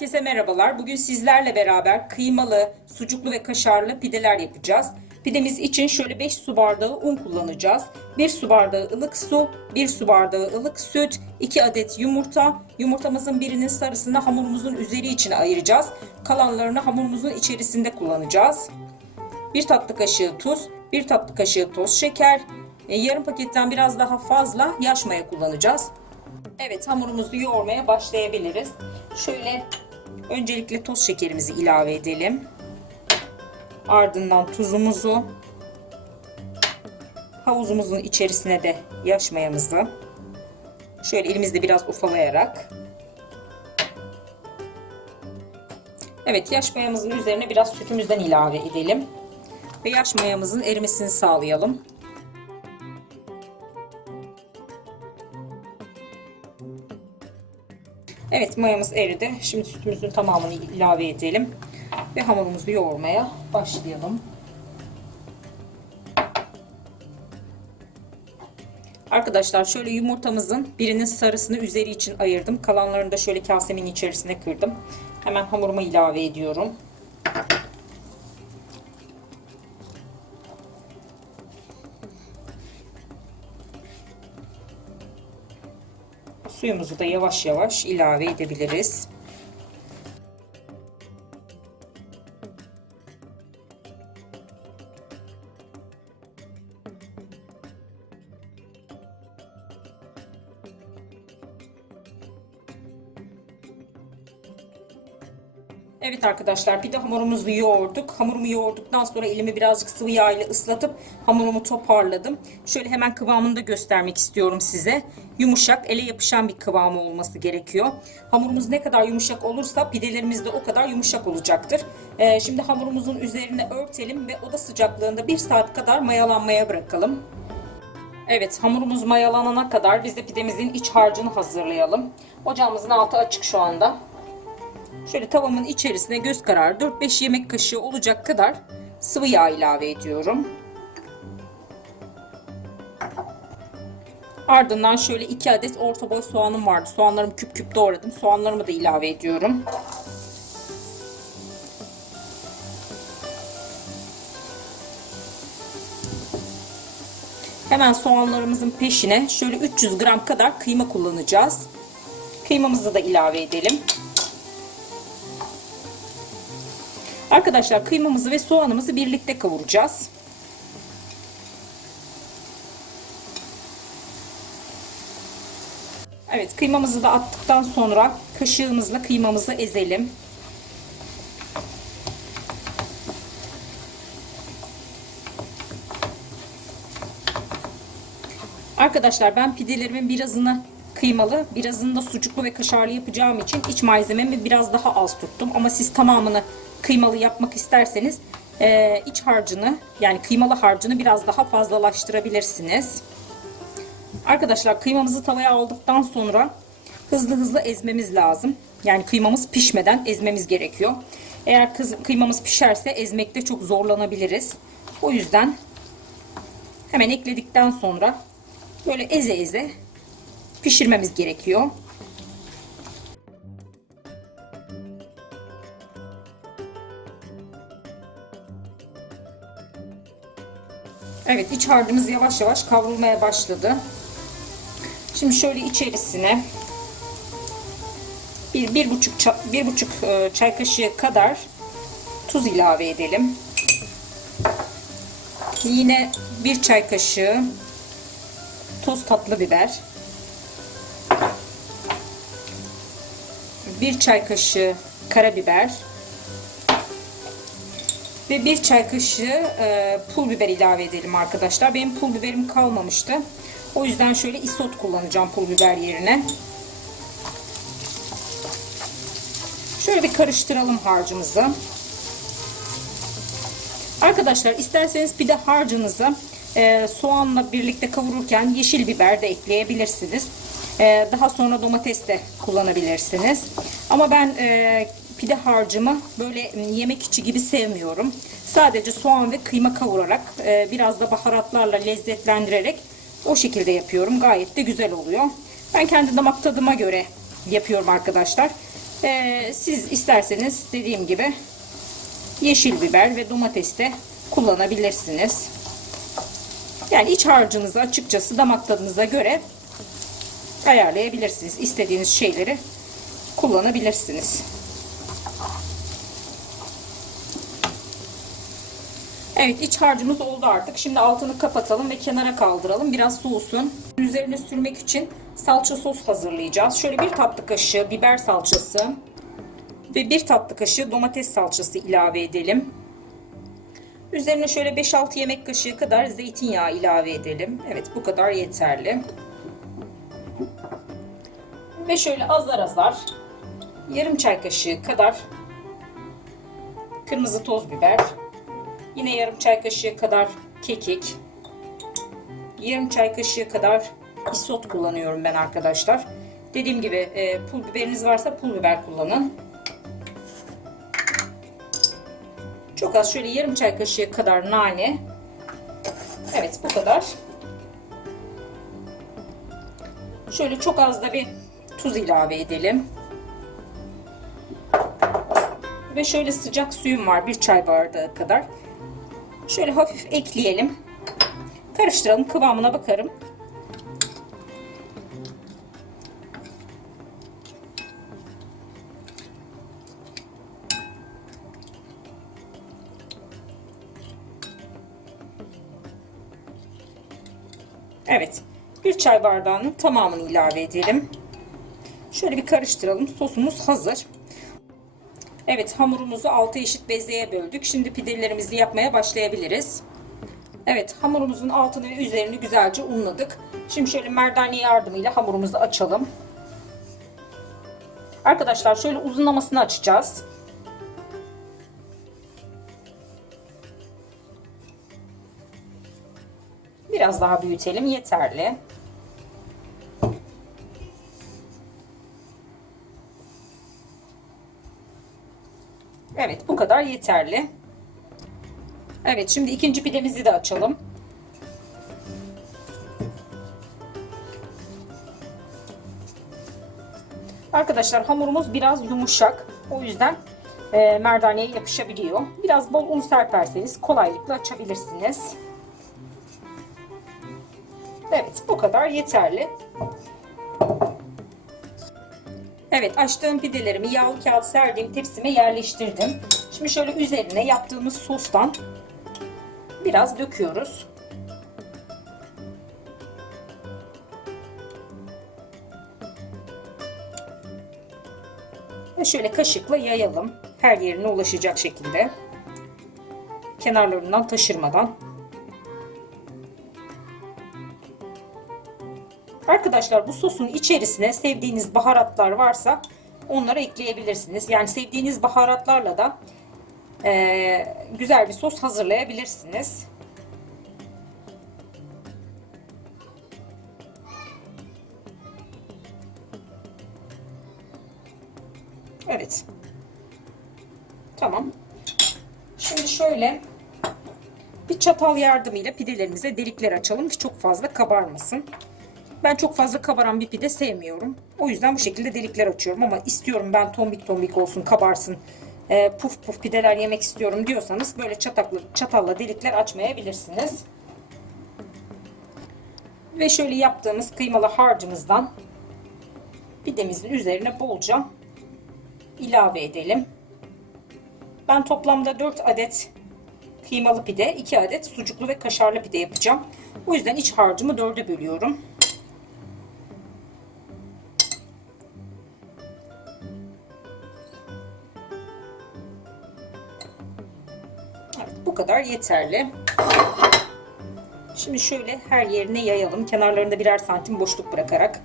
Herkese merhabalar. Bugün sizlerle beraber kıymalı, sucuklu ve kaşarlı pideler yapacağız. Pidemiz için şöyle 5 su bardağı un kullanacağız. 1 su bardağı ılık su, 1 su bardağı ılık süt, 2 adet yumurta. Yumurtamızın birinin sarısını hamurumuzun üzeri için ayıracağız. Kalanlarını hamurumuzun içerisinde kullanacağız. 1 tatlı kaşığı tuz, 1 tatlı kaşığı toz şeker, e, yarım paketten biraz daha fazla yaş maya kullanacağız. Evet hamurumuzu yoğurmaya başlayabiliriz. Şöyle öncelikle toz şekerimizi ilave edelim. Ardından tuzumuzu havuzumuzun içerisine de yaş mayamızı şöyle elimizde biraz ufalayarak Evet yaş mayamızın üzerine biraz sütümüzden ilave edelim ve yaş mayamızın erimesini sağlayalım. Evet mayamız eridi. Şimdi sütümüzün tamamını ilave edelim. Ve hamurumuzu yoğurmaya başlayalım. Arkadaşlar şöyle yumurtamızın birinin sarısını üzeri için ayırdım. Kalanlarını da şöyle kasemin içerisine kırdım. Hemen hamuruma ilave ediyorum. Suyumuzu da yavaş yavaş ilave edebiliriz. Evet arkadaşlar pide hamurumuzu yoğurduk. Hamurumu yoğurduktan sonra elimi birazcık sıvı yağ ile ıslatıp hamurumu toparladım. Şöyle hemen kıvamını da göstermek istiyorum size. Yumuşak, ele yapışan bir kıvamı olması gerekiyor. Hamurumuz ne kadar yumuşak olursa pidelerimiz de o kadar yumuşak olacaktır. Ee, şimdi hamurumuzun üzerine örtelim ve oda sıcaklığında 1 saat kadar mayalanmaya bırakalım. Evet hamurumuz mayalanana kadar biz de pidemizin iç harcını hazırlayalım. Ocağımızın altı açık şu anda. Şöyle tavamın içerisine göz kararı 4-5 yemek kaşığı olacak kadar sıvı yağ ilave ediyorum. Ardından şöyle 2 adet orta boy soğanım vardı. Soğanlarımı küp küp doğradım. Soğanlarımı da ilave ediyorum. Hemen soğanlarımızın peşine şöyle 300 gram kadar kıyma kullanacağız. Kıymamızı da ilave edelim. Arkadaşlar kıymamızı ve soğanımızı birlikte kavuracağız. Evet kıymamızı da attıktan sonra kaşığımızla kıymamızı ezelim. Arkadaşlar ben pidelerimin birazını kıymalı, birazını da sucuklu ve kaşarlı yapacağım için iç malzememi biraz daha az tuttum. Ama siz tamamını kıymalı yapmak isterseniz e, iç harcını yani kıymalı harcını biraz daha fazlalaştırabilirsiniz. Arkadaşlar kıymamızı tavaya aldıktan sonra hızlı hızlı ezmemiz lazım. Yani kıymamız pişmeden ezmemiz gerekiyor. Eğer kıymamız pişerse ezmekte çok zorlanabiliriz. O yüzden hemen ekledikten sonra böyle eze eze pişirmemiz gerekiyor. Evet iç harcımız yavaş yavaş kavrulmaya başladı. Şimdi şöyle içerisine bir, bir buçuk, bir buçuk e, çay kaşığı kadar tuz ilave edelim. Yine bir çay kaşığı toz tatlı biber. Bir çay kaşığı karabiber ve bir çay kaşığı e, pul biber ilave edelim arkadaşlar. Benim pul biberim kalmamıştı. O yüzden şöyle isot kullanacağım pul biber yerine. Şöyle bir karıştıralım harcımızı. Arkadaşlar isterseniz pide harcınızı e, soğanla birlikte kavururken yeşil biber de ekleyebilirsiniz. E, daha sonra domates de kullanabilirsiniz. Ama ben e, pide harcımı böyle yemek içi gibi sevmiyorum. Sadece soğan ve kıyma kavurarak e, biraz da baharatlarla lezzetlendirerek o şekilde yapıyorum. Gayet de güzel oluyor. Ben kendi damak tadıma göre yapıyorum arkadaşlar. Ee, siz isterseniz dediğim gibi yeşil biber ve domates de kullanabilirsiniz. Yani iç harcınızı açıkçası damak tadınıza göre ayarlayabilirsiniz. İstediğiniz şeyleri kullanabilirsiniz. Evet iç harcımız oldu artık. Şimdi altını kapatalım ve kenara kaldıralım. Biraz soğusun. Üzerine sürmek için salça sos hazırlayacağız. Şöyle bir tatlı kaşığı biber salçası ve bir tatlı kaşığı domates salçası ilave edelim. Üzerine şöyle 5-6 yemek kaşığı kadar zeytinyağı ilave edelim. Evet bu kadar yeterli. Ve şöyle azar azar yarım çay kaşığı kadar kırmızı toz biber, yine yarım çay kaşığı kadar kekik, yarım çay kaşığı kadar isot kullanıyorum ben arkadaşlar. Dediğim gibi e, pul biberiniz varsa pul biber kullanın. Çok az şöyle yarım çay kaşığı kadar nane. Evet bu kadar. Şöyle çok az da bir tuz ilave edelim. Ve şöyle sıcak suyum var bir çay bardağı kadar. Şöyle hafif ekleyelim. Karıştıralım kıvamına bakarım. Evet. Bir çay bardağının tamamını ilave edelim. Şöyle bir karıştıralım. Sosumuz hazır. Evet hamurumuzu 6 eşit bezeye böldük. Şimdi pidelerimizi yapmaya başlayabiliriz. Evet hamurumuzun altını ve üzerini güzelce unladık. Şimdi şöyle merdane yardımıyla hamurumuzu açalım. Arkadaşlar şöyle uzunlamasını açacağız. Biraz daha büyütelim yeterli. Evet bu kadar yeterli. Evet şimdi ikinci pidemizi de açalım. Arkadaşlar hamurumuz biraz yumuşak. O yüzden e, merdaneye yapışabiliyor. Biraz bol un serperseniz kolaylıkla açabilirsiniz. Evet bu kadar yeterli. Evet açtığım pidelerimi yağlı kağıt serdiğim tepsime yerleştirdim. Şimdi şöyle üzerine yaptığımız sostan biraz döküyoruz. Ve şöyle kaşıkla yayalım. Her yerine ulaşacak şekilde. Kenarlarından taşırmadan. Arkadaşlar bu sosun içerisine sevdiğiniz baharatlar varsa onları ekleyebilirsiniz. Yani sevdiğiniz baharatlarla da e, güzel bir sos hazırlayabilirsiniz. Evet. Tamam. Şimdi şöyle bir çatal yardımıyla pidelerimize delikler açalım ki çok fazla kabarmasın. Ben çok fazla kabaran bir pide sevmiyorum. O yüzden bu şekilde delikler açıyorum ama istiyorum ben tombik tombik olsun, kabarsın, e, puf puf pideler yemek istiyorum diyorsanız böyle çataklı, çatalla delikler açmayabilirsiniz. Ve şöyle yaptığımız kıymalı harcımızdan pidemizin üzerine bolca ilave edelim. Ben toplamda 4 adet kıymalı pide, 2 adet sucuklu ve kaşarlı pide yapacağım. O yüzden iç harcımı 4'e bölüyorum. Bu kadar yeterli. Şimdi şöyle her yerine yayalım. Kenarlarında birer santim boşluk bırakarak.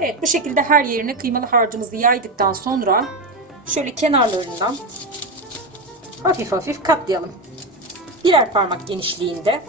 Evet bu şekilde her yerine kıymalı harcımızı yaydıktan sonra şöyle kenarlarından hafif hafif katlayalım. Birer parmak genişliğinde.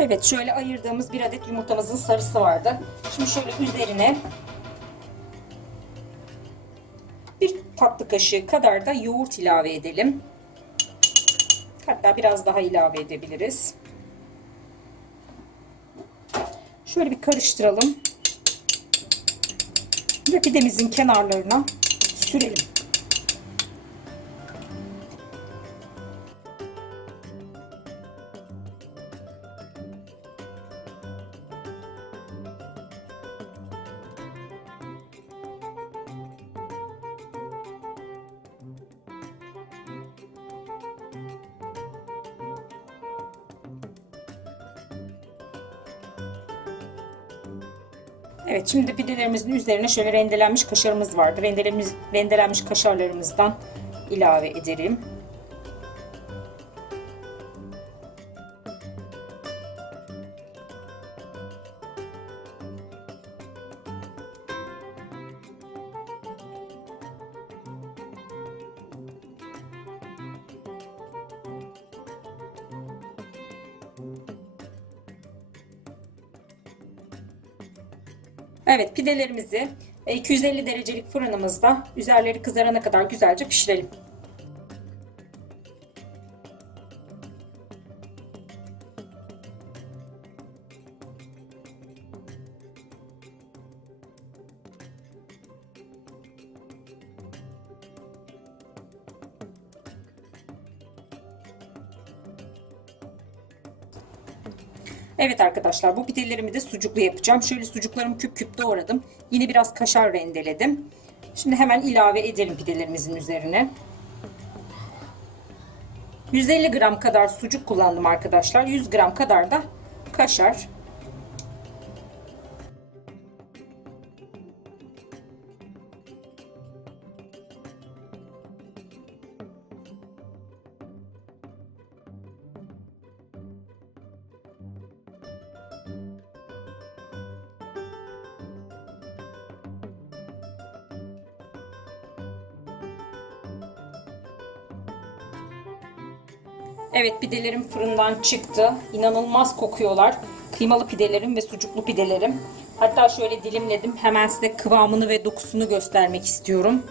Evet şöyle ayırdığımız bir adet yumurtamızın sarısı vardı. Şimdi şöyle üzerine bir tatlı kaşığı kadar da yoğurt ilave edelim. Hatta biraz daha ilave edebiliriz. Şöyle bir karıştıralım. Ve pidemizin kenarlarına sürelim. Evet şimdi pidelerimizin üzerine şöyle rendelenmiş kaşarımız vardı. Rendelenmiş, rendelenmiş kaşarlarımızdan ilave edelim. Evet pidelerimizi e, 250 derecelik fırınımızda üzerleri kızarana kadar güzelce pişirelim. Evet arkadaşlar bu pidelerimi de sucuklu yapacağım. Şöyle sucuklarımı küp küp doğradım. Yine biraz kaşar rendeledim. Şimdi hemen ilave edelim pidelerimizin üzerine. 150 gram kadar sucuk kullandım arkadaşlar. 100 gram kadar da kaşar. Evet pidelerim fırından çıktı. İnanılmaz kokuyorlar. Kıymalı pidelerim ve sucuklu pidelerim. Hatta şöyle dilimledim. Hemen size kıvamını ve dokusunu göstermek istiyorum.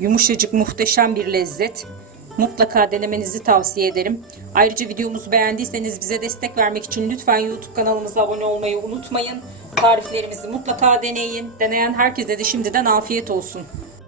Yumuşacık muhteşem bir lezzet. Mutlaka denemenizi tavsiye ederim. Ayrıca videomuzu beğendiyseniz bize destek vermek için lütfen YouTube kanalımıza abone olmayı unutmayın. Tariflerimizi mutlaka deneyin. Deneyen herkese de şimdiden afiyet olsun.